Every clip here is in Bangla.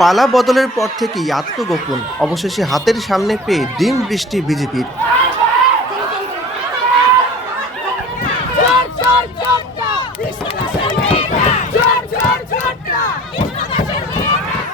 পালা বদলের পর থেকেই আত্মগোপন, অবশেষে হাতের সামনে পেয়ে ডিম বৃষ্টি বিজেপির।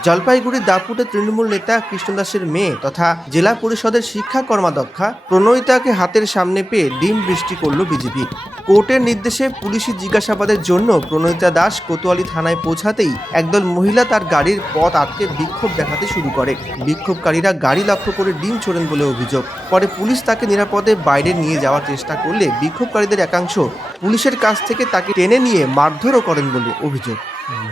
জলপাইগুড়ির দাপুটে তৃণমূল নেতা কৃষ্ণদাসের মেয়ে তথা জেলা পরিষদের শিক্ষা কর্মাধ্যক্ষা প্রণয়িতাকে হাতের সামনে পেয়ে ডিম বৃষ্টি করল বিজেপি। কোর্টের নির্দেশে পুলিশি জিজ্ঞাসাবাদের জন্য প্রণয়িতা দাস কোতোয়ালি থানায় পৌঁছাতেই একদল মহিলা তার গাড়ির পথ আটকে বিক্ষোভ দেখাতে শুরু করে। বিক্ষোভকারীরা গাড়ি লক্ষ্য করে ডিম ছোড়েন বলে অভিযোগ। পরে পুলিশ তাকে নিরাপদে বাইরে নিয়ে যাওয়ার চেষ্টা করলে বিক্ষোভকারীদের একাংশ পুলিশের কাছ থেকে তাকে টেনে নিয়ে মারধরও করেন বলে অভিযোগ।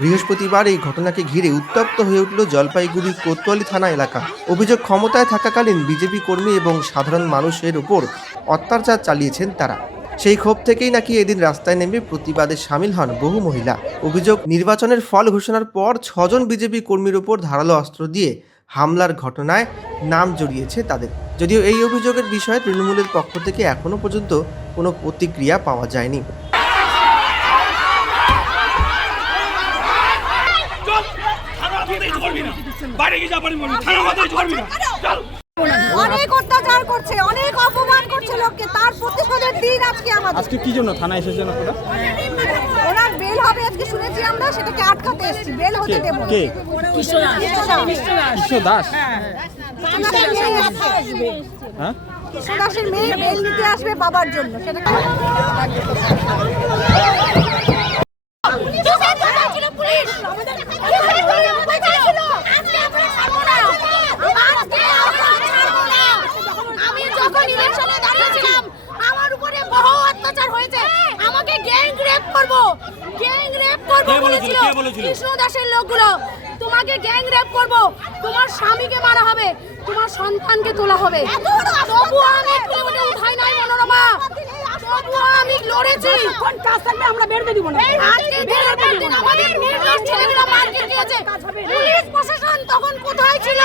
বৃহস্পতিবার এই ঘটনাকে ঘিরে উত্তপ্ত হয়ে উঠল জলপাইগুড়ি কোতোয়ালি থানা এলাকা। অভিযোগ, ক্ষমতায় থাকাকালীন বিজেপি কর্মী এবং সাধারণ মানুষের ওপর অত্যাচার চালিয়েছেন তারা। সেই ক্ষোভ থেকেই নাকি এদিন রাস্তায় নেমে প্রতিবাদে সামিল হন বহু মহিলা। অভিযোগ, নির্বাচনের ফল ঘোষণার পর 6 জন বিজেপি কর্মীর ওপর ধারালো অস্ত্র দিয়ে হামলার ঘটনায় নাম জড়িয়েছে তাদের। যদিও এই অভিযোগের বিষয়ে তৃণমূলের পক্ষ থেকে এখনো পর্যন্ত কোনো প্রতিক্রিয়া পাওয়া যায়নি। অনেক অত্যাচার করছে, অনেক অপমান করছে লোককে, তার প্রতিশোধের দিন আজকে আমাদের। আজকে কি জন্য থানায় এসেছেন আপনারা? ওনার বেল হবে আজকে শুনেছি আমরা, সেটাকে আটকাতে এসেছি। বেল হতে দেব না। কে? কৃষ্ণ দাস। কৃষ্ণ দাস? হ্যাঁ, কৃষ্ণ দাসের মেয়ে বেল নিতে আসবে বাবার জন্য। সেটা কৃষ্ণ দাসের লোকগুলো তোমাকে গ্যাং রেপ করবো, তোমার স্বামীকে মারা হবে, তোমার সন্তানকে তোলা হবে। তবুও আমি উঠাই নাই মনোরমা, তবুও আমি লড়েছি। আমরা বেরোতে দিব না। আমাদের নির্দোষ ছেলেগুলো মার্কেট দিয়েছে, পুলিশ প্রশাসন তখন কোথায় ছিল?